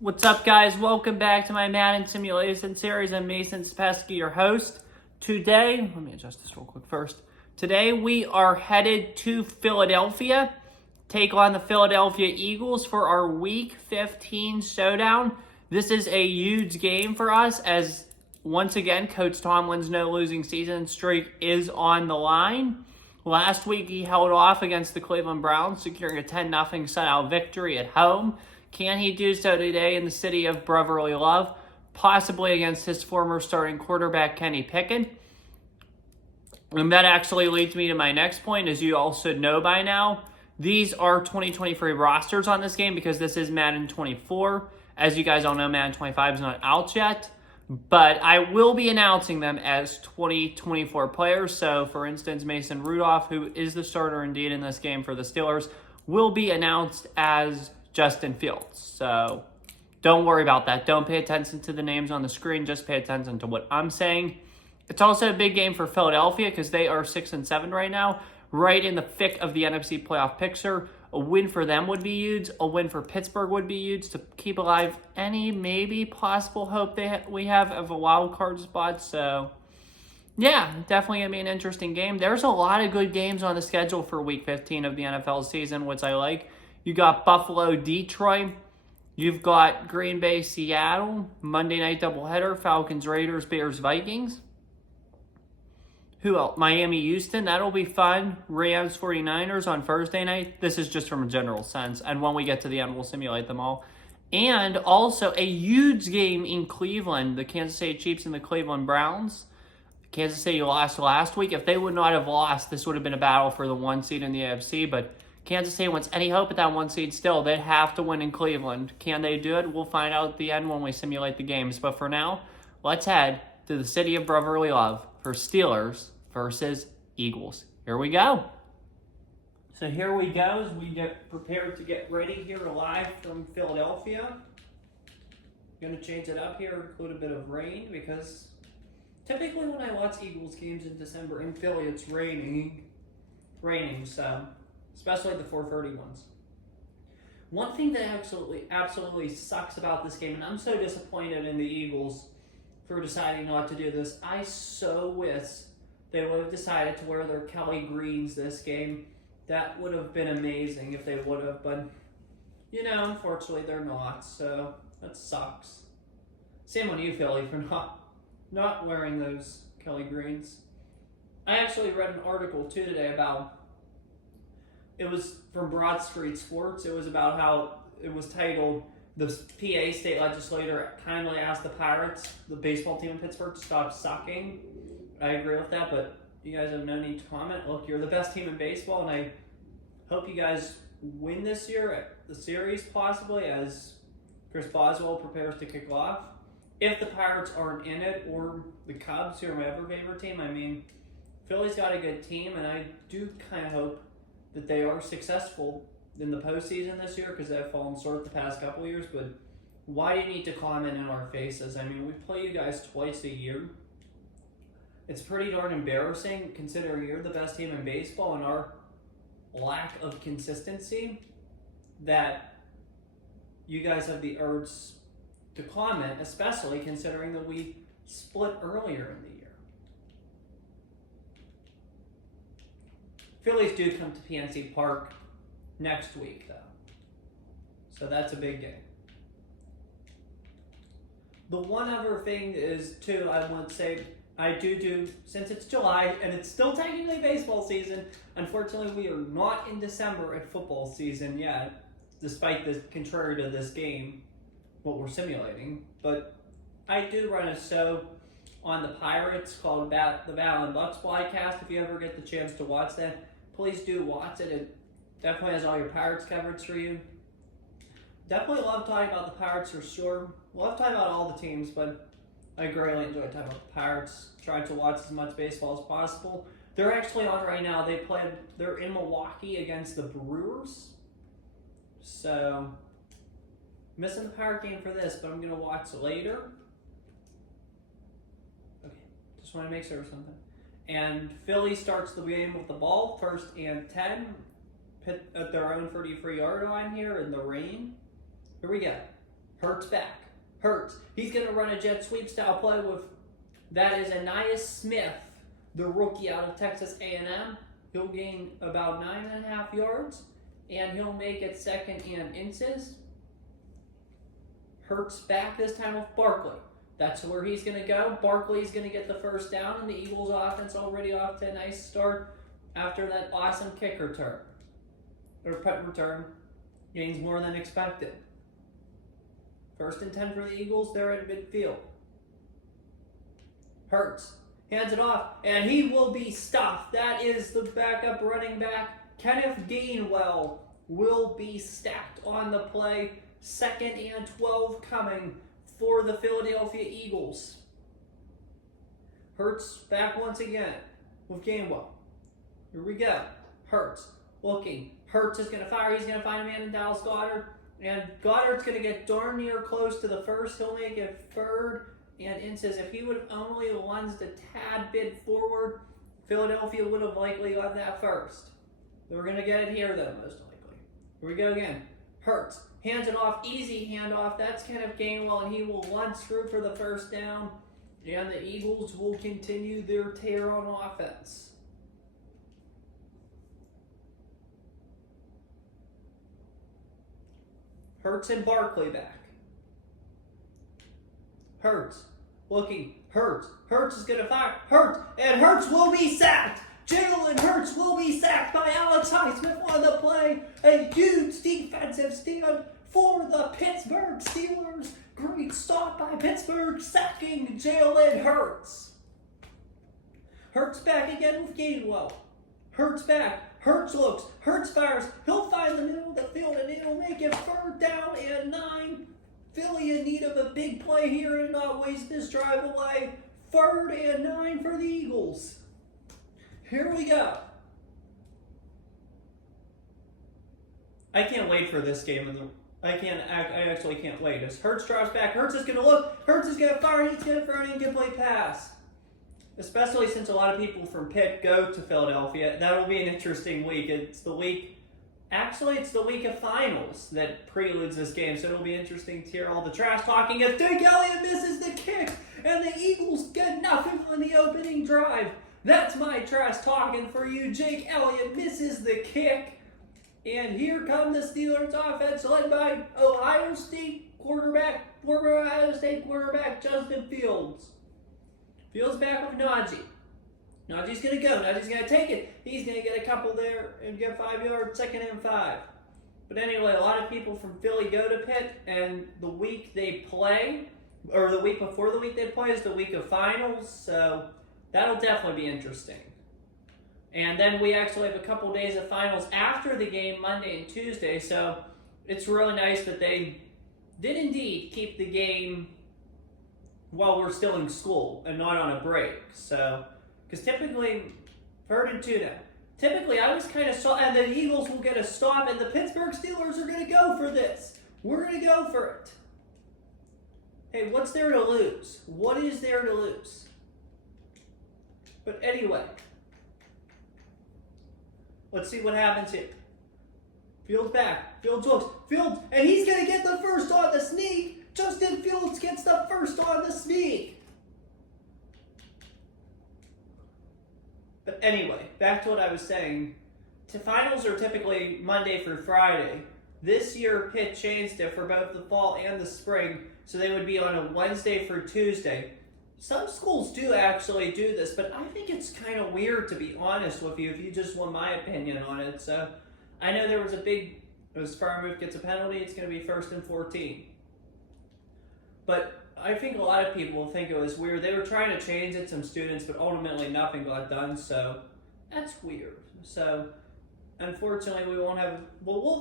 What's up, guys? Welcome back to my Madden simulation series. I'm Mason Spesky, your host. Today, let me adjust this real quick first. Today, we are headed to Philadelphia, take on the Philadelphia Eagles for our Week 15 showdown. This is a huge game for us as, once again, Coach Tomlin's no losing season streak is on the line. Last week, he held off against the Cleveland Browns, securing a 10-0 shutout victory at home. Can he do so today in the city of brotherly love? Possibly against his former starting quarterback, Kenny Pickett. And that actually leads me to my next point. As you all should know by now, these are 2023 rosters on this game because this is Madden 24. As you guys all know, Madden 25 is not out yet. But I will be announcing them as 2024 players. So, for instance, Mason Rudolph, who is the starter indeed in this game for the Steelers, will be announced as Justin Fields. So don't worry about that. Don't pay attention to the names on the screen. Just pay attention to what I'm saying. It's also a big game for Philadelphia because they are 6-7 right now, right in the thick of the NFC playoff picture. A win for them would be huge. A win for Pittsburgh would be huge to keep alive any maybe possible hope we have of a wild card spot. So yeah, definitely going to be an interesting game. There's a lot of good games on the schedule for Week 15 of the NFL season, which I like. You got Buffalo, Detroit. You've got Green Bay, Seattle. Monday night doubleheader. Falcons, Raiders, Bears, Vikings. Who else? Miami, Houston. That'll be fun. Rams, 49ers on Thursday night. This is just from a general sense. And when we get to the end, we'll simulate them all. And also a huge game in Cleveland. The Kansas City Chiefs and the Cleveland Browns. Kansas City lost last week. If they would not have lost, this would have been a battle for the 1 seed in the AFC. But Kansas City wants any hope at that 1 seed still. They'd have to win in Cleveland. Can they do it? We'll find out at the end when we simulate the games. But for now, let's head to the city of brotherly love for Steelers versus Eagles. Here we go. So here we go as we get prepared to get ready here live from Philadelphia. I'm going to change it up here, include a bit of rain because typically when I watch Eagles games in December in Philly, it's raining, so especially the 4:30 ones. One thing that absolutely sucks about this game, and I'm so disappointed in the Eagles for deciding not to do this. I so wish they would have decided to wear their Kelly greens this game. That would have been amazing if they would have, but unfortunately they're not, so that sucks. Same on you, Philly, for not wearing those Kelly greens. I actually read an article too today about, it was from Broad Street Sports. It was about how it was titled, the PA state legislator kindly asked the Pirates, the baseball team in Pittsburgh, to stop sucking. I agree with that, but you guys have no need to comment. Look, you're the best team in baseball, and I hope you guys win this year at the series possibly as Chris Boswell prepares to kick off. If the Pirates aren't in it, or the Cubs, who are my other favorite team, I mean, Philly's got a good team, and I do kind of hope that they are successful in the postseason this year because they've fallen short the past couple years. But why do you need to comment in our faces? I mean, we play you guys twice a year. It's pretty darn embarrassing considering you're the best team in baseball and our lack of consistency that you guys have the urge to comment, especially considering that we split earlier in the year. Phillies do come to PNC Park next week, though. So that's a big game. The one other thing is, too, I want to say, I do, since it's July and it's still technically baseball season, unfortunately we are not in December at football season yet, despite the contrary to this game, what we're simulating. But I do run a show on the Pirates called the Battle and Bucks podcast. If you ever get the chance to watch that, please do watch it. It definitely has all your Pirates coverage for you. Definitely love talking about the Pirates for sure. Love talking about all the teams, but I greatly enjoy talking about the Pirates. Try to watch as much baseball as possible. They're actually on right now. They're in Milwaukee against the Brewers. So, missing the Pirate game for this, but I'm going to watch it later. Okay, just want to make sure of something. And Philly starts the game with the ball, 1st and 10, at their own 33-yard line here in the rain. Here we go. Hurts back. Hurts. He's going to run a jet sweep style play with, that is Anais Smith, the rookie out of Texas A&M. He'll gain about 9.5 yards, and he'll make it 2nd and inches. Hurts back this time with Barkley. That's where he's going to go. Barkley's going to get the first down, and the Eagles offense already off to a nice start after that awesome kick return. Or punt return. Gains more than expected. 1st and 10 for the Eagles. They're at midfield. Hurts hands it off, and he will be stopped. That is the backup running back. Kenneth Gainwell will be stacked on the play. 2nd and 12 coming for the Philadelphia Eagles. Hurts back once again with Gainwell. Here we go. Hurts looking. Hurts is going to fire. He's going to find a man in Dallas Goedert. And Goddard's going to get darn near close to the first. He'll make it 3rd and inches. If he would have only lunged a tad bit forward, Philadelphia would have likely got that first. We're going to get it here, though, most likely. Here we go again. Hurts hands it off. Easy handoff. That's Kenneth Gainwell, and he will lunge through for the first down. And the Eagles will continue their tear on offense. Hurts and Barkley back. Hurts looking. Hurts is going to fire. Hurts, and Hurts will be sacked. Jalen Hurts will be sacked by Alex Highsmith on the play. A huge defensive stand for the Pittsburgh Steelers. Great stop by Pittsburgh, sacking Jalen Hurts. Hurts back again with Gainwell. Hurts back. Hurts looks. Hurts fires. He'll find the middle of the field, and it'll make it 3rd down and 9. Philly in need of a big play here and not waste this drive away. 3rd and 9 for the Eagles. Here we go. I can't wait for this game. I actually can't wait. As Hurts drops back, Hurts is going to look. Hurts is going to fire. He's going to throw an incomplete pass. Especially since a lot of people from Pitt go to Philadelphia. That'll be an interesting week. It's the week of finals that preludes this game, so it'll be interesting to hear all the trash talking as Jake Elliott misses the kick, and the Eagles get nothing on the opening drive. That's my trash talking for you. Jake Elliott misses the kick, and here come the Steelers offense led by former Ohio State quarterback Justin Fields. Fields back with Najee. Najee's going to go. Najee's going to take it. He's going to get a couple there and get 5 yards, 2nd and 5. But anyway, a lot of people from Philly go to Pitt, and the week they play, or the week before the week they play, is the week of finals. So that'll definitely be interesting. And then we actually have a couple days of finals after the game, Monday and Tuesday. So it's really nice that they did indeed keep the game while we're still in school and not on a break. So, because typically, 3rd and 2 now. Typically, I was kind of and the Eagles will get a stop, and the Pittsburgh Steelers are going to go for this. We're going to go for it. Hey, what's there to lose? What is there to lose? But anyway, let's see what happens here. Fields back. Fields looks. Fields, and he's going to get the first on the sneak. Justin Fields gets the first on the sneak. But anyway, back to what I was saying. Finals are typically Monday through Friday. This year, Pitt changed it for both the fall and the spring, so they would be on a Wednesday through Tuesday. Some schools do actually do this, but I think it's kind of weird, to be honest with you, if you just want my opinion on it. So I know there was it was Farmouth gets a penalty, it's going to be 1st and 14. But I think a lot of people think it was weird. They were trying to change it, some students, but ultimately nothing got done, so that's weird. So unfortunately, we'll have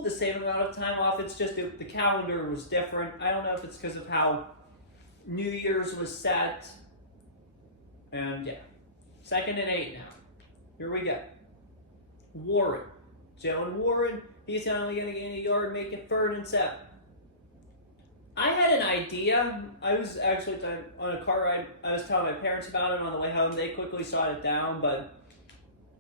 the same amount of time off. It's just the calendar was different. I don't know if it's because of how New Year's was set. And yeah, 2nd and 8 now. Here we go. Warren. Jalen Warren, he's only going to gain a yard, make it 3rd and 7. I had an idea. I was actually on a car ride. I was telling my parents about it on the way home. They quickly shot it down, but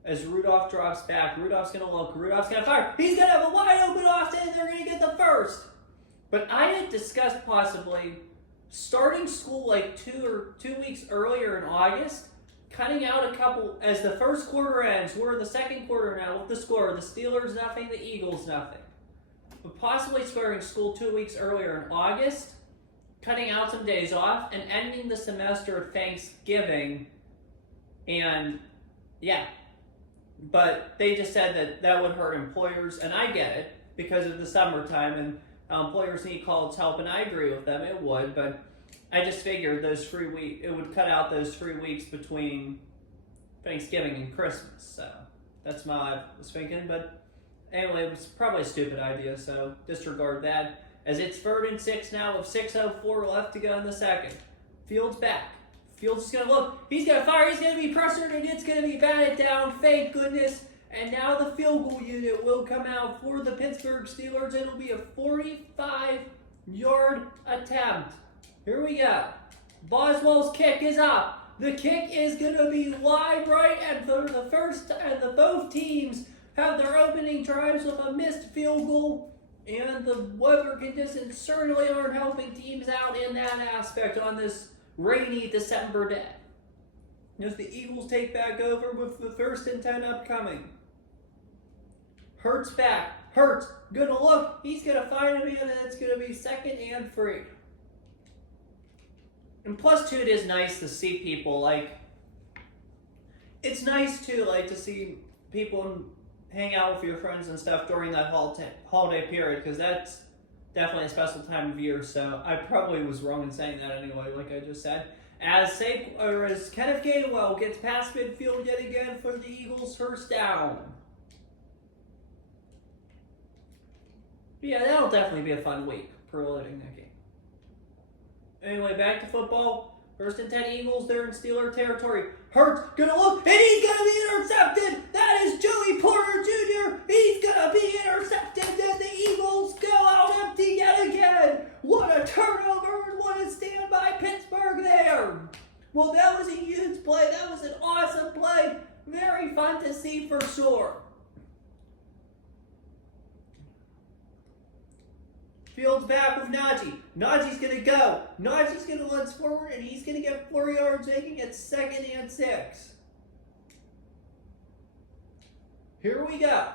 as Rudolph drops back, Rudolph's going to look. Rudolph's going to fire. He's going to have a wide open offset, and they're going to get the first. But I had discussed possibly starting school like 2 weeks earlier in August, cutting out a couple as the first quarter ends. We're in the second quarter now with the score. The Steelers nothing, the Eagles nothing. But possibly starting school 2 weeks earlier in August, cutting out some days off, and ending the semester at Thanksgiving. And yeah, but they just said that that would hurt employers, and I get it because of the summertime and employers need college help, and I agree with them. It would, but I just figured those 3 weeks, it would cut out those 3 weeks between Thanksgiving and Christmas. So that's my I was thinking. But anyway, it was probably a stupid idea, so disregard that. As it's 3rd and 6 now with 6:04 left to go in the second. Fields back. Fields is going to look. He's going to fire. He's going to be pressured, and it's going to be batted down. Thank goodness. And now the field goal unit will come out for the Pittsburgh Steelers. It'll be a 45-yard attempt. Here we go. Boswell's kick is up. The kick is going to be wide right, and for the first time, both teams have their opening drives with a missed field goal, and the weather conditions certainly aren't helping teams out in that aspect on this rainy December day. As the Eagles take back over with the 1st and 10 upcoming. Hurts back. Hurts gonna look. He's gonna find a man, and it's gonna be 2nd and 3. And plus, too, it is nice to see people like. It's nice too, like to see people hang out with your friends and stuff during that holiday period, because that's definitely a special time of year. So I probably was wrong in saying that anyway, like I just said. As Kenneth Gainwell gets past midfield yet again for the Eagles' 1st down. But yeah, that'll definitely be a fun week preloading that game. Anyway, back to football. 1st and 10 Eagles, they're in Steeler territory. Hurts, gonna look, and he's gonna be intercepted! That is Joey Porter Jr. He's gonna be intercepted, and the Eagles go out empty yet again! What a turnover, what a stand by Pittsburgh there! Well, that was a huge play, that was an awesome play. Very fun to see for sure. Fields back with Najee. Najee's going to go. Najee's going to lunge forward, and he's going to get 4 yards, making it 2nd and 6. Here we go.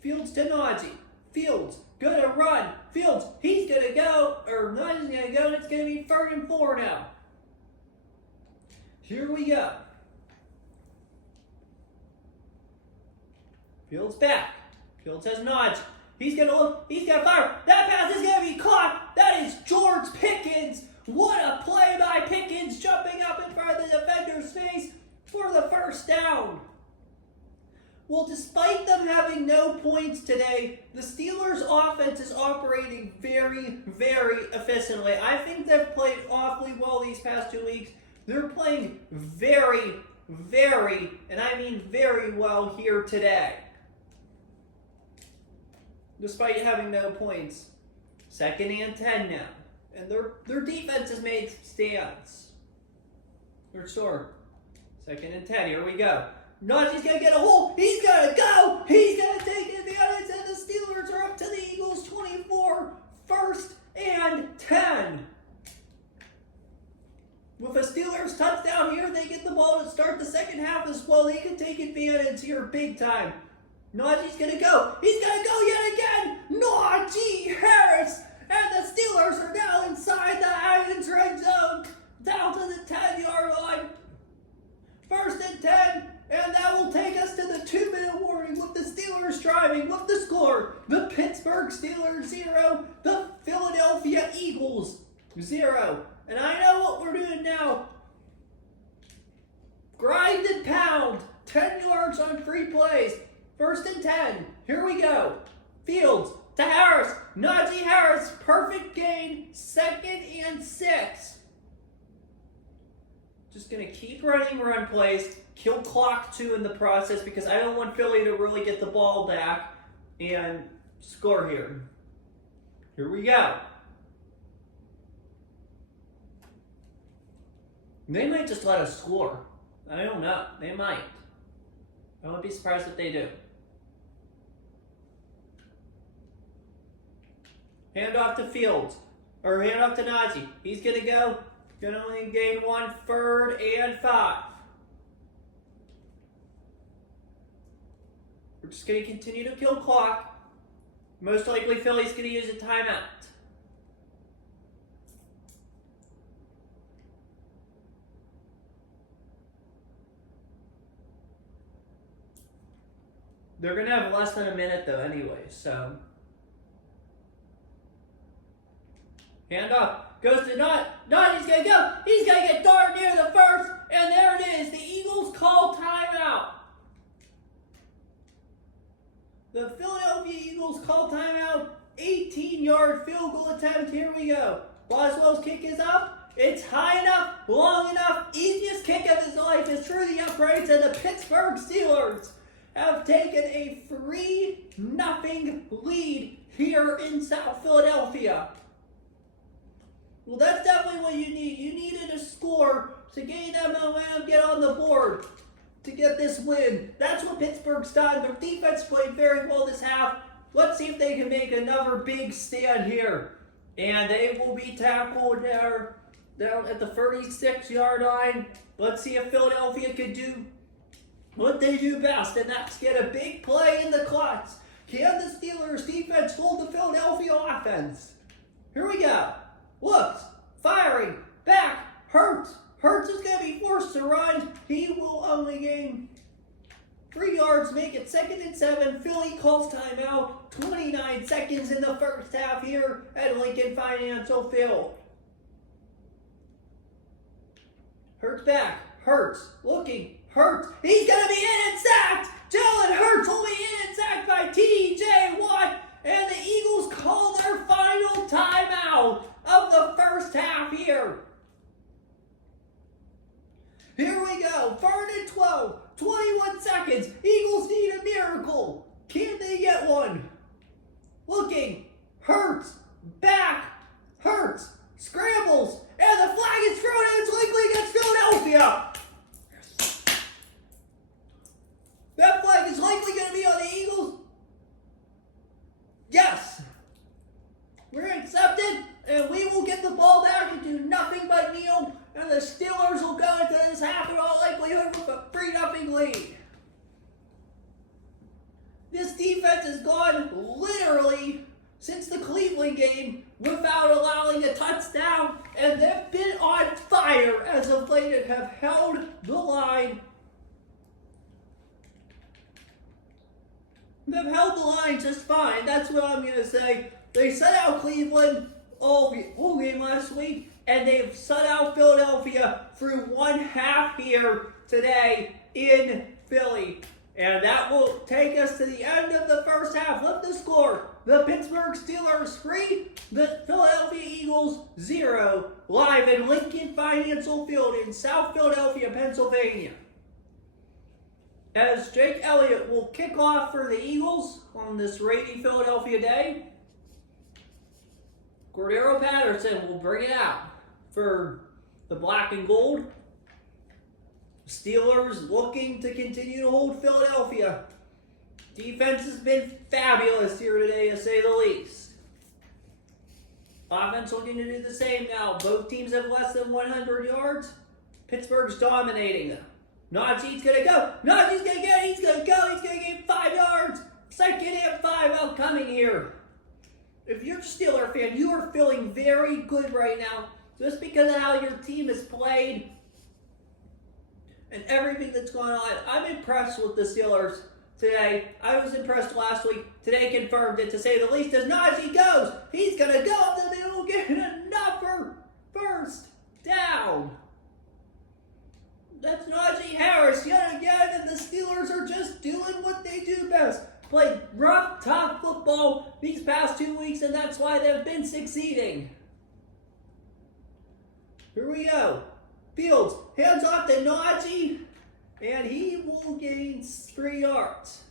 Fields to Najee. Fields going to run. Fields, he's going to go, or Najee's going to go, and it's going to be 3rd and 4 now. Here we go. Fields back. Fields has Najee. He's going to look. He's going to fire. That pass is going to be caught. That is George Pickens. What a play by Pickens, jumping up in front of the defender's face for the 1st down. Well, despite them having no points today, the Steelers' offense is operating very, very efficiently. I think they've played awfully well these past 2 weeks. They're playing very, and I mean very well here today, despite having no points. 2nd and 10 now. And their defense has made stands. They're short. 2nd and 10. Here we go. Najee's going to get a hole. He's going to go. He's going to take advantage. And the Steelers are up to the Eagles 24. 1st and 10. With a Steelers touchdown here, they get the ball to start the second half as well. They can take advantage here big time. Najee's going to go. He's going to go yet again. Najee Harris. And the Steelers are now inside the Ions red zone. Down to the 10-yard line. 1st and 10. And that will take us to the 2-minute warning with the Steelers driving with the score. The Pittsburgh Steelers 0. The Philadelphia Eagles 0. And I know what we're doing now. Grind and pound. 10 yards on 3 plays. 1st and 10. Here we go. Fields to Harris. Najee Harris. Perfect gain. 2nd and 6. Just going to keep running run plays. Kill clock too in the process, because I don't want Philly to really get the ball back and score here. Here we go. They might just let us score. I don't know. They might. I wouldn't be surprised if they do. Hand off to Fields. Or hand off to Najee. He's going to go. Going to only gain 1 third and 5. We're just going to continue to kill clock. Most likely Philly's going to use a timeout. They're going to have less than a minute though anyway, so. Hand off. Goes to He's going to go. He's going to get darn near the first. And there it is. The Eagles call timeout. The Philadelphia Eagles call timeout. 18-yard field goal attempt. Here we go. Boswell's kick is up. It's high enough, long enough. Easiest kick of his life is through the uprights. And the Pittsburgh Steelers have taken a 3-0 lead here in South Philadelphia. Well, that's definitely what you need. You needed a score to gain that momentum, get on the board to get this win. That's what Pittsburgh's done. Their defense played very well this half. Let's see if they can make another big stand here. And they will be tackled there down at the 36-yard line. Let's see if Philadelphia can do what they do best, and that's get a big play in the clutch. Can the Steelers defense hold the Philadelphia offense? Here we go. Looks, firing, back, Hurts. Hurts is going to be forced to run. He will only gain 3 yards, make it 2nd and 7. Philly calls timeout. 29 seconds in the first half here at Lincoln Financial Field. Hurts back. Hurts looking. Hurts. He's going to be in and sacked. Jalen Hurts will be in and sacked by T.J. Watt. And the Eagles call their final timeout of the first half here. Here we go. 3rd and 12. 21 seconds. Eagles need a miracle. Can they get one? Looking. Hurts. Back. Hurts. Scrambles. And the flag is thrown and it's likely against Philadelphia. That flag is likely going to be on the Eagles. Yes. We're accepted, and we will get the ball back and do nothing but kneel, and the Steelers will go into this half in all likelihood with a 3-0 lead. This defense has gone literally since the Cleveland game without allowing a touchdown, and they've been on fire as of late and have held the line. They've held the line just fine. That's what I'm going to say. They shut out Cleveland all game last week, and they've shut out Philadelphia through one half here today in Philly. And that will take us to the end of the first half. Look the score. The Pittsburgh Steelers 3, the Philadelphia Eagles 0, live in Lincoln Financial Field in South Philadelphia, Pennsylvania. As Jake Elliott will kick off for the Eagles on this rainy Philadelphia day, Cordero Patterson will bring it out for the black and gold. Steelers looking to continue to hold Philadelphia. Defense has been fabulous here today, to say the least. Offense looking to do the same now. Both teams have less than 100 yards. Pittsburgh's dominating them. Najee's going to go. Najee's going to get it. He's going to go. He's going to get 5 yards. 2nd and 5 upcoming here. If you're a Steeler fan, you are feeling very good right now just because of how your team has played and everything that's going on. I'm impressed with the Steelers today. I was impressed last week. Today confirmed it, to say the least. As Najee goes, he's going to go up the middle, get another first down. That's Najee Harris yet again, and the Steelers are just doing what they do best. Played rough, tough football these past 2 weeks, and that's why they've been succeeding. Here we go. Fields, hands off to Najee, and he will gain 3 yards.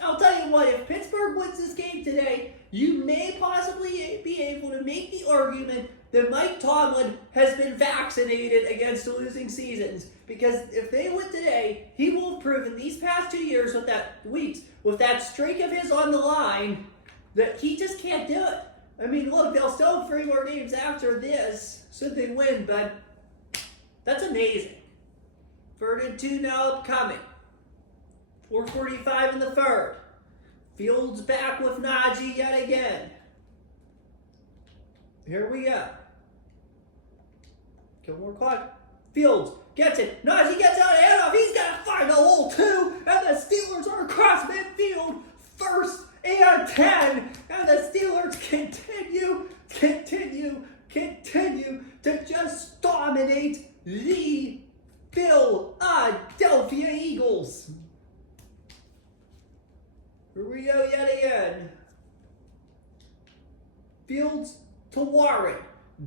I'll tell you what, if Pittsburgh wins this game today, you may possibly be able to make the argument that Mike Tomlin has been vaccinated against losing seasons. Because if they win today, he will have proven these past 2 years with that streak of his on the line, that he just can't do it. I mean, look, they'll still have 3 more games after this, should they win, but that's amazing. 3rd and 2 now upcoming. 4:45 in the 3rd. Fields back with Najee yet again. Here we go. Kill more clock. Fields gets it. Najee gets out of handoff. He's got to find a hole too. And the Steelers are across midfield. 1st and 10. And the Steelers continue to just dominate the Philadelphia Eagles. Here we go yet again. Fields to Warren.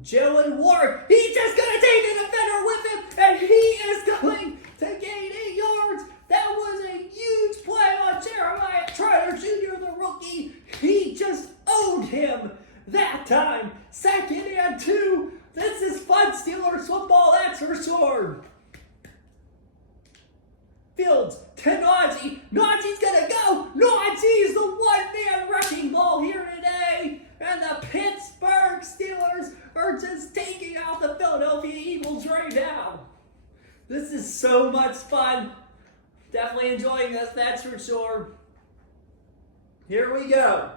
Jalen Warren, he's just going to take a defender with him, and he is going to gain 8 yards. That was a huge play on Jeremiah Trotter Jr., the rookie. He just owned him that time. 2nd and 2. This is fun Steelers football, that's for sure. Fields to Najee. Najee's going to go. Najee is the one-man wrecking ball here today. And the Pittsburgh Steelers are just taking out the Philadelphia Eagles right now. This is so much fun. Definitely enjoying this, that's for sure. Here we go.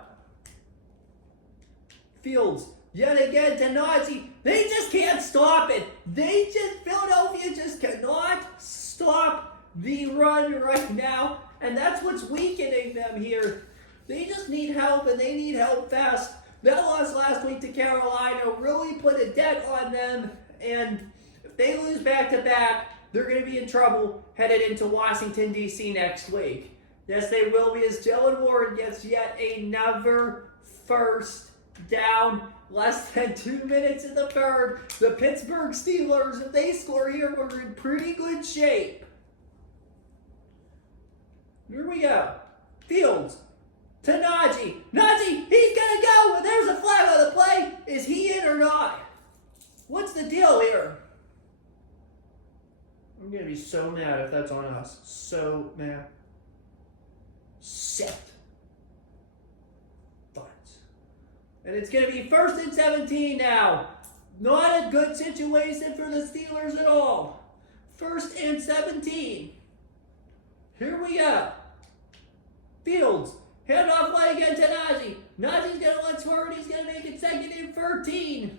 Fields yet again to Najee. They just can't stop it. Philadelphia just cannot stop the run right now. And that's what's weakening them here. They just need help, and they need help fast. That loss last week to Carolina really put a dent on them, and if they lose back-to-back, they're going to be in trouble headed into Washington, D.C. next week. Yes, they will be, as Jalen Warren gets yet another 1st down. Less than 2 minutes in the 3rd. The Pittsburgh Steelers, if they score here, we're in pretty good shape. Here we go. Fields to Najee. Najee, he's going to go. And there's a flag on the play. Is he in or not? What's the deal here? I'm going to be so mad if that's on us. So mad. Set. Thoughts. And it's going to be 1st and 17 now. Not a good situation for the Steelers at all. 1st and 17. Here we go. Fields. Handoff play again to Najee. Najee's going to launch forward. He's going to make it 2nd and 13.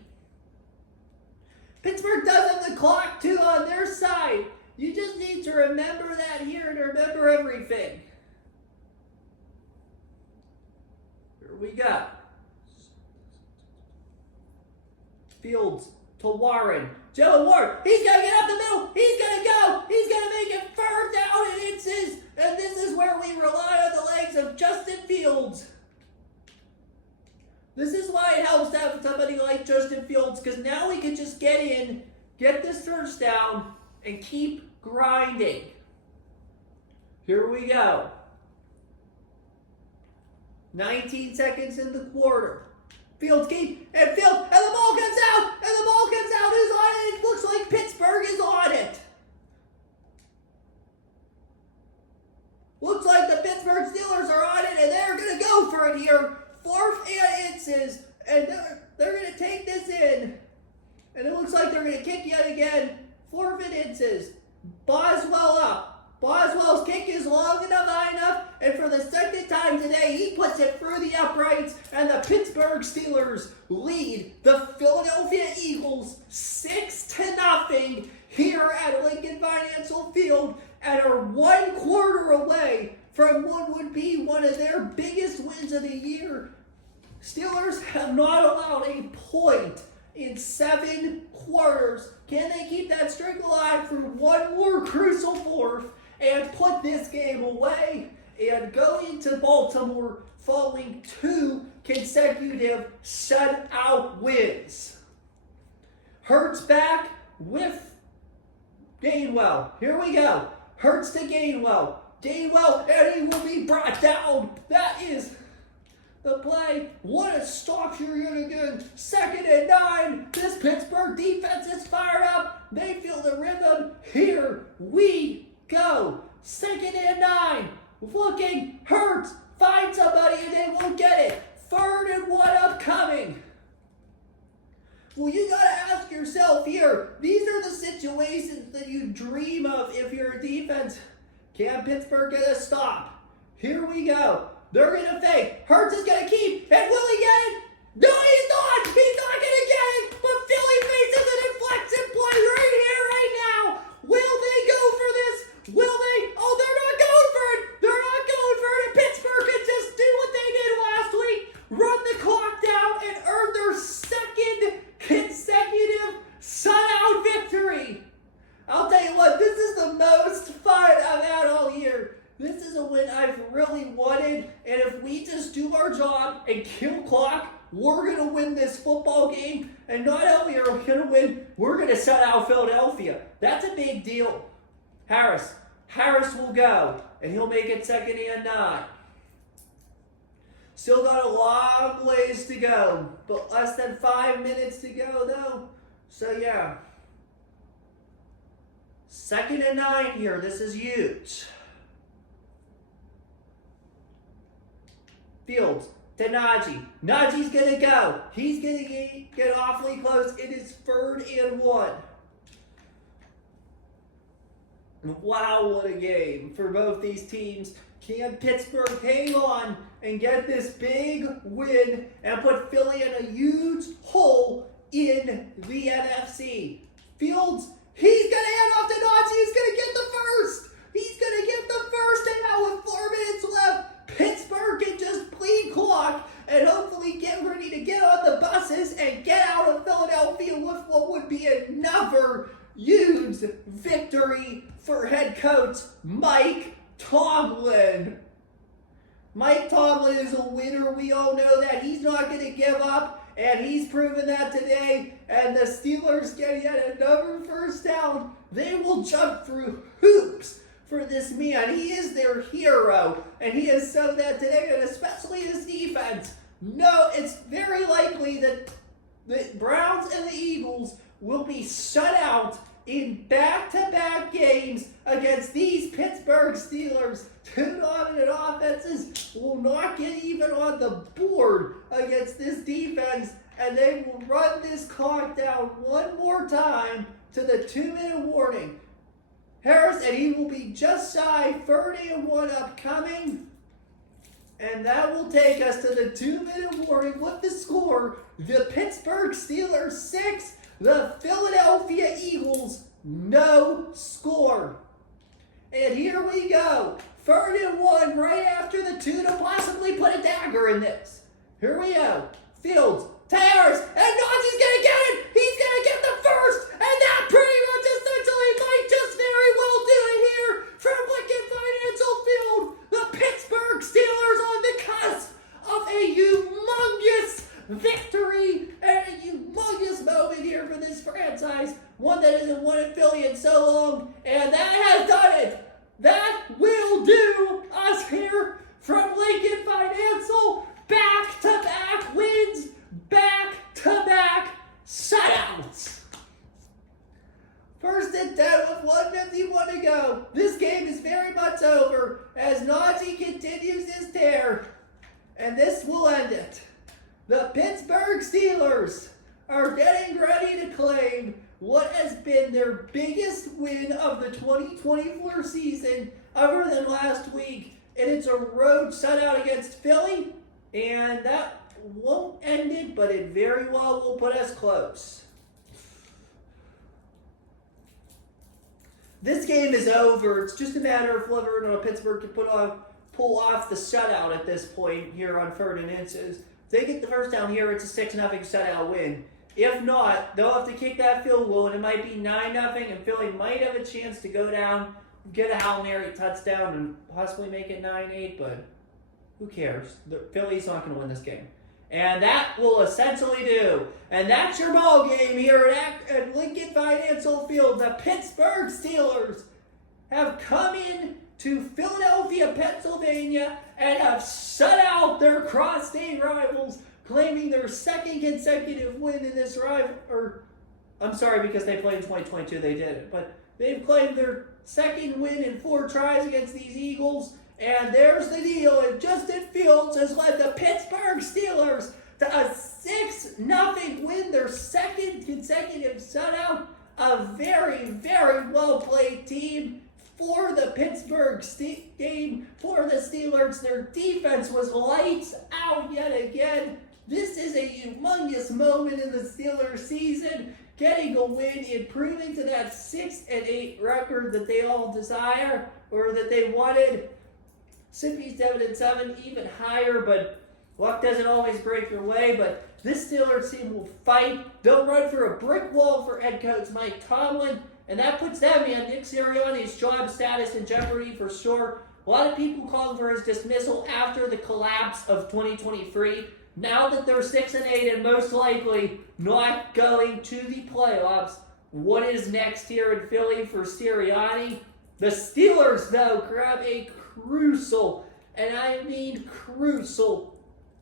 Pittsburgh does have the clock, too, on their side. You just need to remember that here and remember everything. Here we go. Fields to Warren. Joe Warren, he's going to get up the middle. He's going to go. He's going to make it 3rd down and inches. And this is where we rely on the legs of Justin Fields. This is why it helps to have somebody like Justin Fields, because now we can just get in, get this 1st down, and keep grinding. Here we go. 19 seconds in the quarter. Fields keep, and the ball comes out, who's on it? It looks like Pittsburgh is on it. Looks like the Pittsburgh Steelers are on it, and they're going to go for it here. 4th and inches, and they're going to take this in. And it looks like they're going to kick yet again. 4th and inches. Boswell up. Boswell's kick is long enough, high enough, and for the 2nd time today, he puts it through the uprights, and the Pittsburgh Steelers lead the Philadelphia Eagles 6-0 here at Lincoln Financial Field, and are 1 quarter away from what would be one of their biggest wins of the year. Steelers have not allowed a point in 7 quarters. Can they keep that streak alive for 1 more crucial 4th and put this game away and go into Baltimore following 2 consecutive shutout wins? Hurts back with Gainwell. Here we go. Hurts to Gainwell. Gainwell, and he will be brought down. That is the play. What a stop here yet again. 2nd and 9. This Pittsburgh defense is fired up. They feel the rhythm. Here we go. 2nd and 9. Looking. Hurts. Find somebody and they won't get it. 3rd and 1 upcoming. Well, you got to ask yourself here, these are the situations that you dream of if you're a defense. Can Pittsburgh get a stop? Here we go. They're going to fake. Hurts is going to keep. And will he get it? No, he's not. He's not going to get it. But Philly faces an inflection play right here, right now. Will they go for this? Will they? Oh, they're not going for it. They're not going for it. And Pittsburgh can just do what they did last week. Run the clock down and earn their second consecutive shutout victory. I'll tell you what, this is the most fun I've had all year. This is a win I've really wanted, and if we just do our job and kill clock, we're going to win this football game. And not only are we going to win, we're going to shut out Philadelphia. That's a big deal. Harris will go, and he'll make it 2nd and 9. Still got a long ways to go, but less than 5 minutes to go, though. So, yeah. 2nd and 9 here. This is huge. Fields to Najee. Najee's going to go. He's going to get awfully close. It is 3rd and 1. Wow, what a game for both these teams. Can Pittsburgh hang on and get this big win and put Philly in a huge hole in the NFC? Fields, he's going to hand off to Najee. He's going to get the first. He's going to get the first, and now with 4 minutes left, Pittsburgh can just bleed clock and hopefully get ready to get on the buses and get out of Philadelphia with what would be another huge victory for head coach Mike Tomlin. Mike Tomlin is a winner. We all know that. He's not going to give up, and he's proven that today. And the Steelers get yet another first down. They will jump through hoops for this man. He is their hero, and he has shown that today, and especially his defense. No, it's very likely that the Browns and the Eagles will be shut out in back-to-back games against these Pittsburgh Steelers. Two dominant offenses will not get even on the board against this defense, and they will run this clock down one more time to the 2-minute warning. Harris, and he will be just shy, 3rd and 1 upcoming. And that will take us to the 2-minute warning with the score. The Pittsburgh Steelers 6, the Philadelphia Eagles no score. And here we go. 3rd and 1 right after the 2 to possibly put a dagger in this. Here we go. Fields to Harris, and Najee's going to get it. He's going to get the first, and that pretty much essentially might just very well do it here from Lincoln Financial Field. The Pittsburgh Steelers on the cusp of a humongous victory and a humongous moment here for this franchise. One that hasn't won in Philly in so long, and that has done it. That will do us here from Lincoln Financial. Back-to-back wins, back-to-back shutouts. 1st and 10 with 1:51 to go. This game is very much over as Najee continues his tear, and this will end it. The Pittsburgh Steelers are getting ready to claim what has been their biggest win of the 2024 season other than last week, and it's a road shutout against Philly, and that won't end it, but it very well will put us close. This game is over. It's just a matter of whether or not Pittsburgh can pull off the shutout at this point here on 3rd and inches. If they get the first down here, it's a 6-0 shutout win. If not, they'll have to kick that field goal, and it might be 9-0, and Philly might have a chance to go down, get a Hail Mary touchdown, and possibly make it 9-8, but who cares? Philly's not going to win this game. And that will essentially do. And that's your ball game here at Lincoln Financial Field. The Pittsburgh Steelers have come in to Philadelphia, Pennsylvania, and have shut out their cross-state rivals, claiming their 2nd consecutive win in this I'm sorry, because they played in 2022, they did it. But they've claimed their 2nd win in 4 tries against these Eagles. And there's the deal. And Justin Fields has led the Pittsburgh Steelers to a 6-0 win, their 2nd a very, very well-played team for the Pittsburgh game for the Steelers. Their defense was lights out yet again. This is a humongous moment in the Steelers season, getting a win, improving to that 6-8 record that they all desire, or that they wanted. Sippy 7-7, even higher, but luck doesn't always break your way. But this Steelers team will fight. They'll run for a brick wall for head coach Mike Tomlin, and that puts them and Nick Sirianni's job status in jeopardy for sure. A lot of people calling for his dismissal after the collapse of 2023. Now that they're 6-8 and most likely not going to the playoffs, what is next here in Philly for Sirianni? The Steelers, though, grab a crucial, and I mean crucial,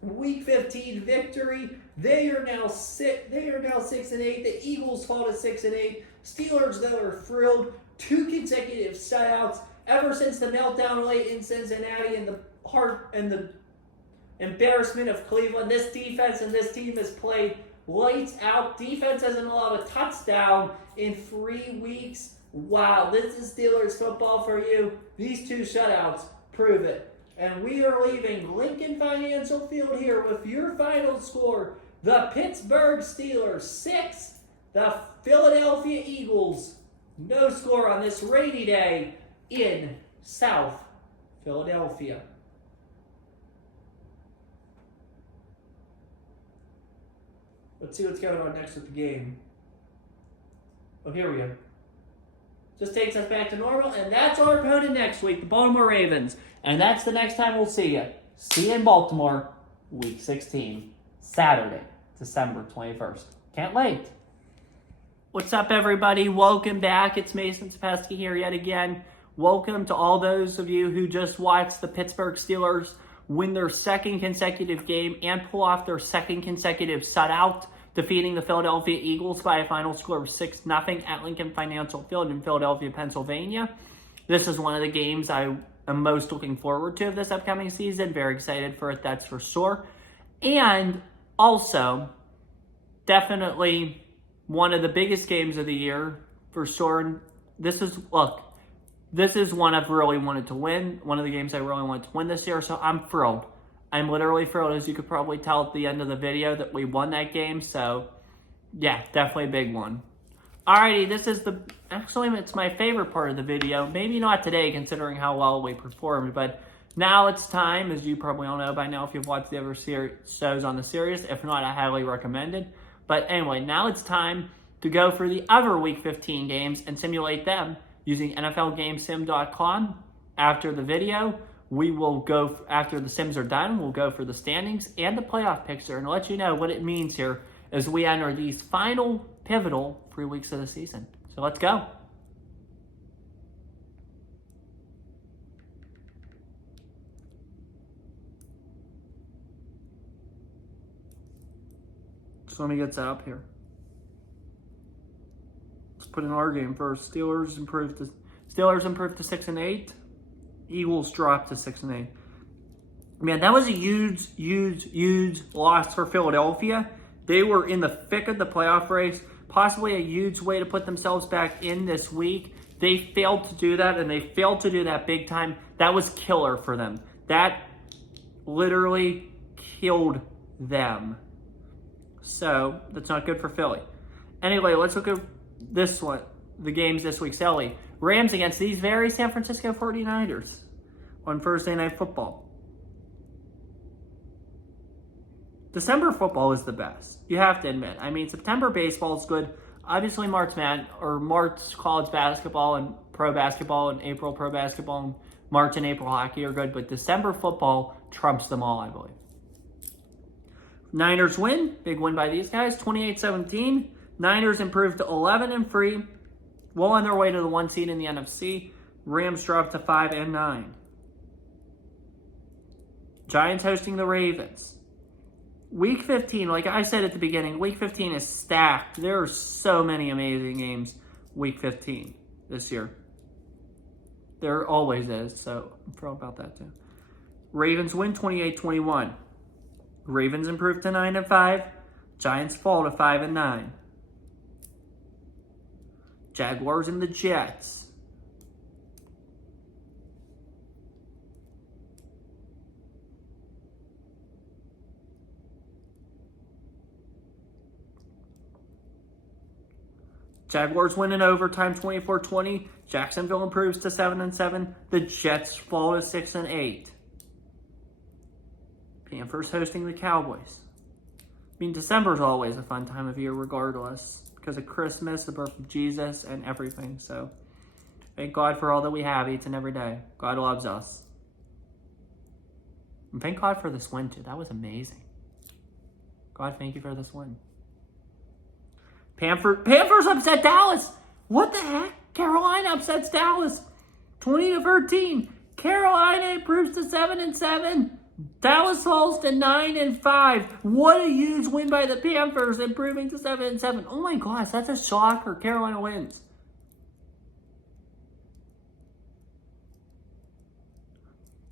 Week 15 victory. They are now 6-8. The Eagles fall to 6-8. Steelers, though, are thrilled. 2 consecutive shutouts ever since the meltdown late in Cincinnati and the embarrassment of Cleveland. This defense and this team has played lights out. Defense hasn't allowed a touchdown in 3 weeks. Wow, this is Steelers football for you. These 2 shutouts prove it. And we are leaving Lincoln Financial Field here with your final score. The Pittsburgh Steelers 6, the Philadelphia Eagles no score on this rainy day in South Philadelphia. Let's see what's going on next with the game. Oh, here we go. Just takes us back to normal, and that's our opponent next week, the Baltimore Ravens. And that's the next time we'll see you. See you in Baltimore, Week 16, Saturday, December 21st. Can't wait. What's up, everybody? Welcome back. It's Mason Sapesky here yet again. Welcome to all those of you who just watched the Pittsburgh Steelers win their 2nd consecutive game and pull off their 2nd consecutive shutout, defeating the Philadelphia Eagles by a final score of 6-0 at Lincoln Financial Field in Philadelphia, Pennsylvania. This is one of the games I am most looking forward to of this upcoming season. Very excited for it, that's for sure. And also, definitely one of the biggest games of the year for sure. This is one I've really wanted to win. One of the games I really wanted to win this year, so I'm thrilled. I'm literally thrilled, as you could probably tell at the end of the video, that we won that game. So, yeah, definitely a big one. Alrighty, actually, it's my favorite part of the video. Maybe not today, considering how well we performed, but now it's time, as you probably all know by now if you've watched the other shows on the series. If not, I highly recommend it. But anyway, now it's time to go for the other Week 15 games and simulate them using NFLGameSim.com. After the video, we will go, after the sims are done, we'll go for the standings and the playoff picture and let you know what it means here as we enter these final pivotal 3 weeks of the season. So let's go. So let me get set up here. Let's put in our game first. Steelers improved to 6-8. Eagles dropped to 6-8. Man, that was a huge loss for Philadelphia. They were in the thick of the playoff race, possibly a huge way to put themselves back in this week. They failed to do that, and they failed to do that big time. That was killer for them. That literally killed them. So, that's not good for Philly. Anyway, let's look at this one. The games this week. Sally. Rams against these very San Francisco 49ers on Thursday Night Football. December football is the best. You have to admit. I mean, September baseball is good. Obviously, March college basketball and pro basketball and April pro basketball and March and April hockey are good, but December football trumps them all, I believe. Niners win. Big win by these guys. 28-17. Niners improved to 11-3. Well on their way to the 1 seed in the NFC. Rams dropped to 5-9. Giants hosting the Ravens. Week 15, like I said at the beginning, Week 15 is stacked. There are so many amazing games Week 15 this year. There always is, so I'm thrilled about that too. Ravens win 28-21. Ravens improve to 9-5. Giants fall to 5-9. Jaguars and the Jets. Jaguars win in overtime 24-20. Jacksonville improves to 7-7. The Jets fall to 6-8. Panthers hosting the Cowboys. I mean, December's always a fun time of year regardless because of Christmas, the birth of Jesus, and everything. So thank God for all that we have each and every day. God loves us. And thank God for this win, too. That was amazing. God, thank you for this win. Panthers upset Dallas. What the heck? Carolina upsets Dallas. 20-13. Carolina improves to 7-7. Dallas falls to 9-5. What a huge win by the Panthers, improving to 7-7. Oh my gosh, that's a shocker. Carolina wins.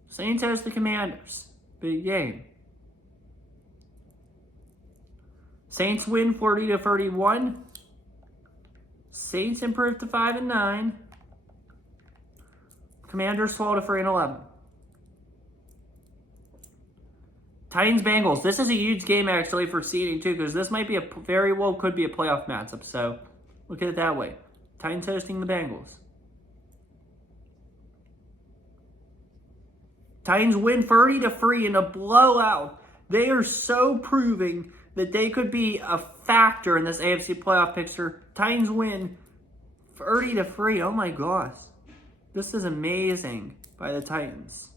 Saints host the Commanders. Big game. Saints win 40-31. Saints improve to 5-9. Commanders fall to 3-11. Titans Bengals. This is a huge game actually for seeding too, because this might be could be a playoff matchup. So look at it that way. Titans hosting the Bengals. Titans win 30-3 in a blowout. They are so proving that they could be a factor in this AFC playoff picture. Titans win 30-3. Oh my gosh. This is amazing by the Titans.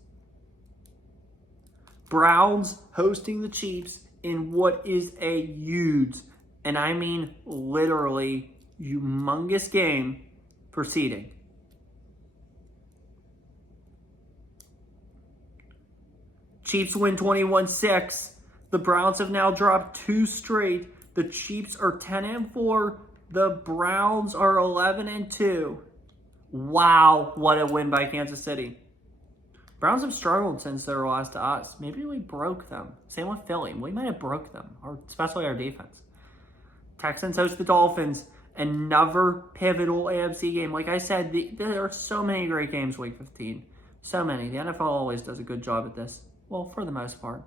Browns hosting the Chiefs in what is a huge, and I mean literally humongous game for seeding. Chiefs win 21-6. The Browns have now dropped 2 straight. The Chiefs are 10-4. The Browns are 11-2. Wow, what a win by Kansas City. Browns have struggled since their loss to us. Maybe we broke them. Same with Philly. We might have broke them, especially our defense. Texans host the Dolphins. Another pivotal AFC game. Like I said, there are so many great games week 15. So many. The NFL always does a good job at this. Well, for the most part.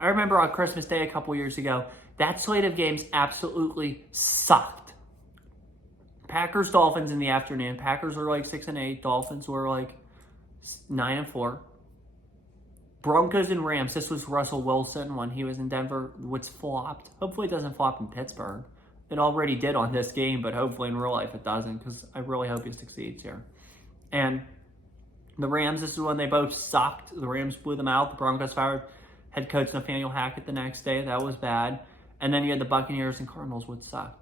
I remember on Christmas Day a couple years ago, that slate of games absolutely sucked. Packers-Dolphins in the afternoon. Packers were like 6-8. Dolphins were like 9-4. Broncos and Rams. This was Russell Wilson when he was in Denver, which flopped. Hopefully it doesn't flop in Pittsburgh. It already did on this game, but hopefully in real life it doesn't, because I really hope he succeeds here. And the Rams, this is when they both sucked. The Rams blew them out. The Broncos fired head coach Nathaniel Hackett the next day. That was bad. And then you had the Buccaneers and Cardinals, which sucked.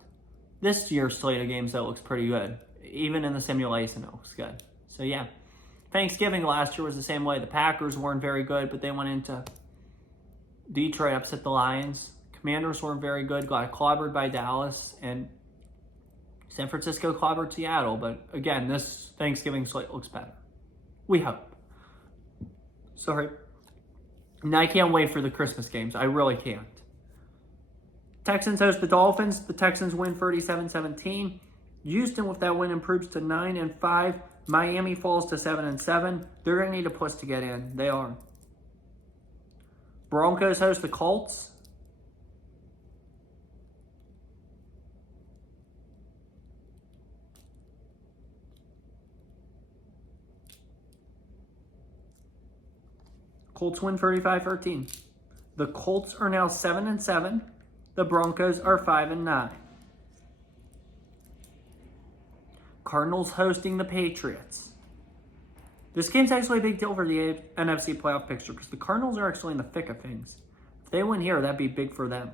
This year's slate of games, though, looks pretty good. Even in the simulation, it looks good. So, yeah. Thanksgiving last year was the same way. The Packers weren't very good, but they went into Detroit, upset the Lions. Commanders weren't very good, got clobbered by Dallas. And San Francisco clobbered Seattle. But, again, this Thanksgiving slate looks better. We hope. Sorry. And I can't wait for the Christmas games. I really can't. Texans host the Dolphins. The Texans win 37-17. Houston, with that win, improves to 9-5. Miami falls to 7-7. They're going to need a push to get in. They are. Broncos host the Colts. Colts win 35-13. The Colts are now 7-7. The Broncos are 5-9. Cardinals hosting the Patriots. This game's actually a big deal for the NFC playoff picture because the Cardinals are actually in the thick of things. If they win here, that'd be big for them.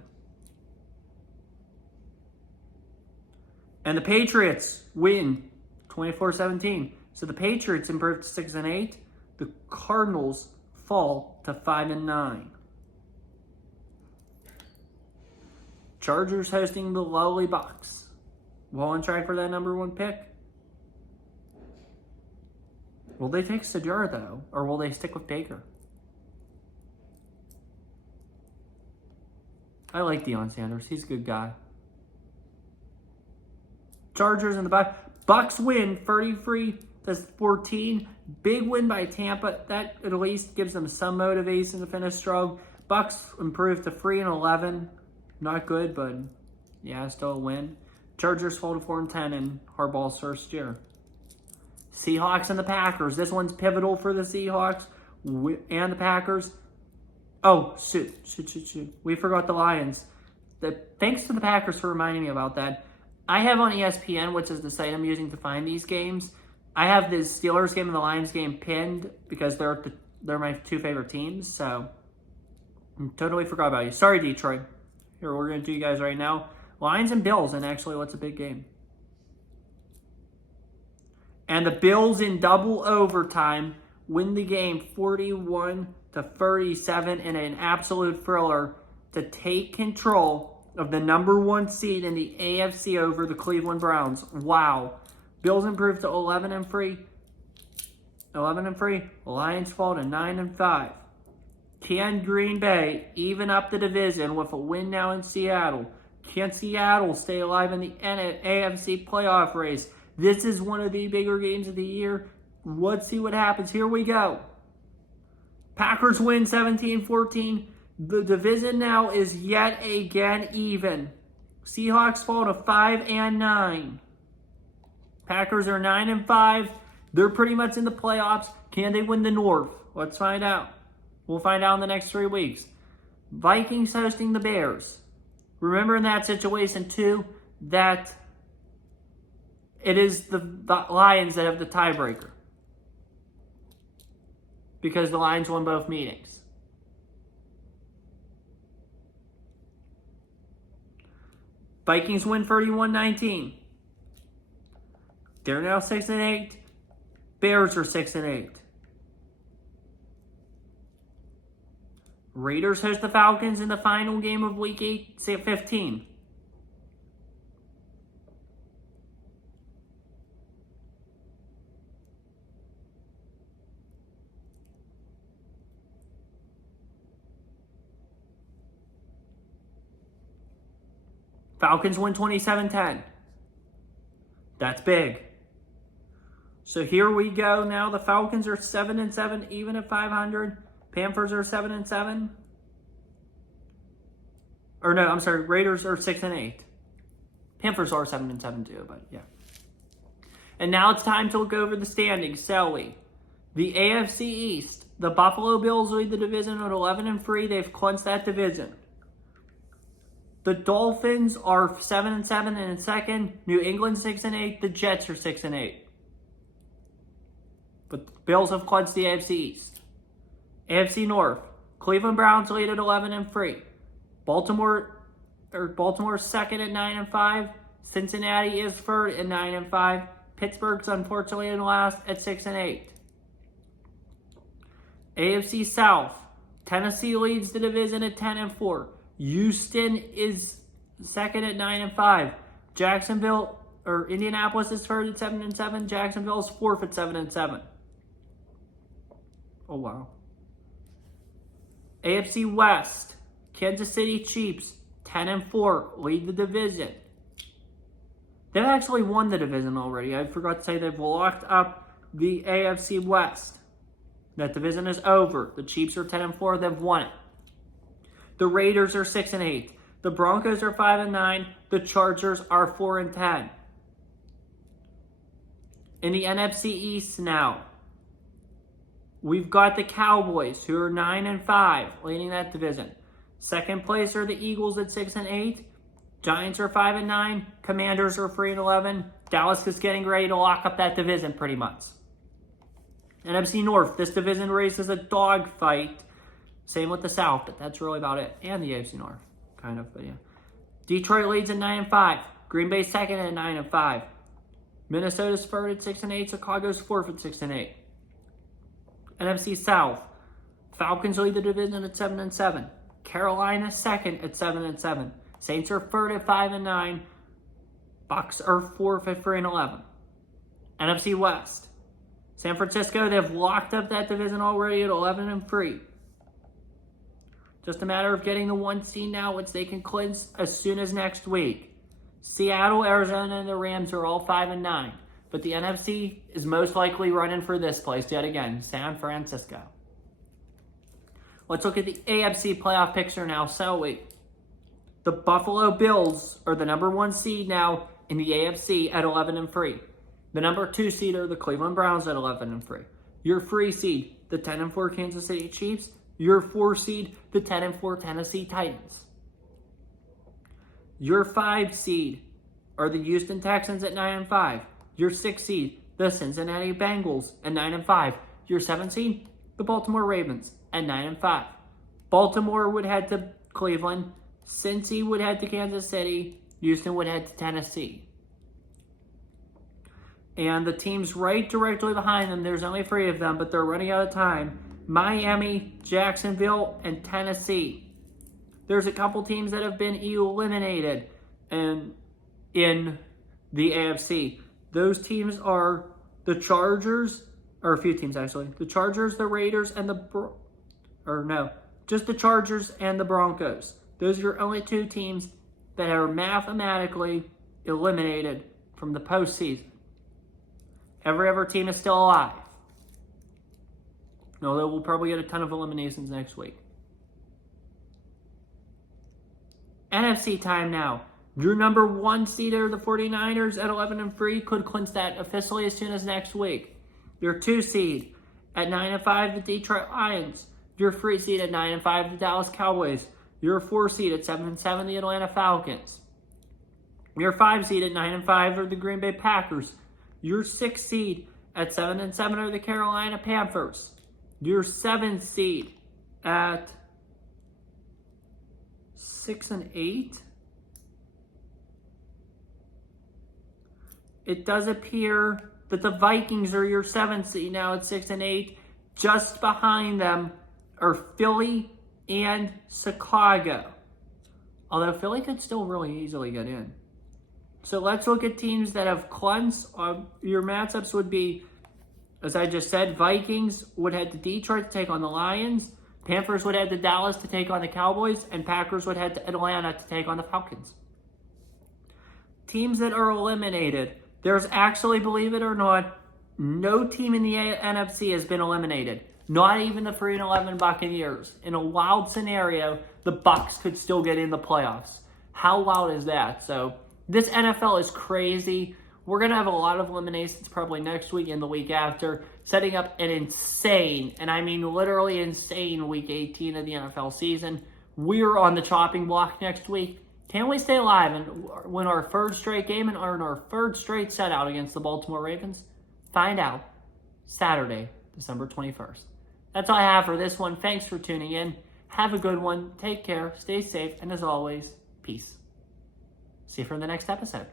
And the Patriots win 24-17. So the Patriots improve to 6-8. The Cardinals fall to 5-9. Chargers hosting the lowly Bucs. Well on track for that number 1 pick. Will they take Sedura, though? Or will they stick with Baker? I like Deion Sanders. He's a good guy. Chargers in the back. Bucks win 33-14. Big win by Tampa. That at least gives them some motivation to finish strong. Bucks improved to 3-11. Not good, but yeah, still a win. Chargers fall to 4-10 in Harbaugh's first year. Seahawks and the Packers. This one's pivotal for the Seahawks and the Packers. Oh, shoot. We forgot the Lions. Thanks to the Packers for reminding me about that. I have on ESPN, which is the site I'm using to find these games. I have the Steelers game and the Lions game pinned because they're my two favorite teams. So I totally forgot about you. Sorry, Detroit. Here, we're going to do you guys right now. Lions and Bills, and actually, what's a big game? And the Bills in double overtime win the game 41-37 in an absolute thriller to take control of the number one seed in the AFC over the Cleveland Browns. Wow. Bills improved to 11-3. Lions fall to 9-5. Can Green Bay even up the division with a win now in Seattle? Can Seattle stay alive in the AFC playoff race? This is one of the bigger games of the year. Let's see what happens. Here we go. Packers win 17-14. The division now is yet again even. Seahawks fall to 5-9. Packers are 9-5. They're pretty much in the playoffs. Can they win the North? Let's find out. We'll find out in the next 3 weeks. Vikings hosting the Bears. Remember in that situation too that it is the Lions that have the tiebreaker because the Lions won both meetings. Vikings win 31-19. They're now 6-8. Bears are 6-8. Raiders host the Falcons in the final game of Week 15. Falcons win 27-10. That's big. So here we go now. The Falcons are 7-7, even at 500. Panthers are 7-7. Or no, I'm sorry. Raiders are 6-8. Panthers are 7-7 too, but yeah. And now it's time to look over the standings. Sally. The AFC East. The Buffalo Bills lead the division at 11-3. They've clinched that division. The Dolphins are 7-7 and in second. New England 6-8. The Jets are 6-8. But the Bills have clinched the AFC East. AFC North. Cleveland Browns lead at 11-3. Baltimore's second at 9-5. Cincinnati is third at 9-5. Pittsburgh's unfortunately in last at 6-8. AFC South. Tennessee leads the division at 10-4. Houston is second at 9-5. Indianapolis is third at 7-7. Jacksonville is fourth at 7-7. Oh wow. AFC West. Kansas City Chiefs 10-4 lead the division. They've actually won the division already. I forgot to say they've locked up the AFC West. That division is over. The Chiefs are 10-4. They've won it. The Raiders are 6-8. The Broncos are 5-9. The Chargers are 4-10. In the NFC East now, we've got the Cowboys, who are 9-5, leading that division. Second place are the Eagles at 6-8. Giants are 5-9. Commanders are 3-11. Dallas is getting ready to lock up that division pretty much. NFC North, this division race is a dogfight. Same with the South, but that's really about it. And the AFC North, kind of, but yeah. Detroit leads at 9-5. Green Bay second at 9-5. Minnesota's third at 6-8. Chicago's fourth at 6-8. NFC South. Falcons lead the division at 7-7. Carolina second at 7-7. Saints are third at 5-9. Bucks are fourth at 3-11. NFC West. San Francisco, they've locked up that division already at 11-3. Just a matter of getting the 1 seed now, which they can clinch as soon as next week. Seattle, Arizona, and the Rams are all 5-9. But the NFC is most likely running for this place yet again, San Francisco. Let's look at the AFC playoff picture now, shall we? The Buffalo Bills are the number 1 seed now in the AFC at 11-3. The number 2 seed are the Cleveland Browns at 11-3. Your 3 seed, the 10-4 Kansas City Chiefs. Your 4 seed, the 10-4 Tennessee Titans. Your 5 seed are the Houston Texans at 9-5. Your 6 seed, the Cincinnati Bengals at 9-5. Your 7 seed, the Baltimore Ravens at 9-5. Baltimore would head to Cleveland. Cincy would head to Kansas City. Houston would head to Tennessee. And the teams right directly behind them, there's only 3 of them, but they're running out of time. Miami, Jacksonville, and Tennessee. There's a couple teams that have been eliminated in the AFC. Those teams are the Chargers, or a few teams actually. The Chargers, the Raiders, and just the Chargers and the Broncos. Those are your only 2 teams that are mathematically eliminated from the postseason. Every other team is still alive. Although we'll probably get a ton of eliminations next week. NFC time now. Your number 1 seed are the 49ers at 11-3. Could clinch that officially as soon as next week. Your 2 seed at 9-5, the Detroit Lions. Your 3 seed at 9-5, the Dallas Cowboys. Your 4 seed at 7-7, the Atlanta Falcons. Your 5 seed at 9-5 are the Green Bay Packers. Your 6 seed at 7-7 are the Carolina Panthers. Your 7 seed at 6-8. It does appear that the Vikings are your 7th seed now at 6-8. Just behind them are Philly and Chicago. Although Philly could still really easily get in. So let's look at teams that have clinched. Your matchups would be, as I just said, Vikings would head to Detroit to take on the Lions. Panthers would head to Dallas to take on the Cowboys. And Packers would head to Atlanta to take on the Falcons. Teams that are eliminated. There's actually, believe it or not, no team in the NFC has been eliminated. Not even the 3-11 Buccaneers. In a wild scenario, the Bucs could still get in the playoffs. How wild is that? So this NFL is crazy. We're going to have a lot of eliminations probably next week and the week after, setting up an insane, and I mean literally insane, Week 18 of the NFL season. We're on the chopping block next week. Can we stay alive and win our 3rd straight game and earn our 3rd straight shutout against the Baltimore Ravens? Find out Saturday, December 21st. That's all I have for this one. Thanks for tuning in. Have a good one. Take care. Stay safe. And as always, peace. See you for the next episode.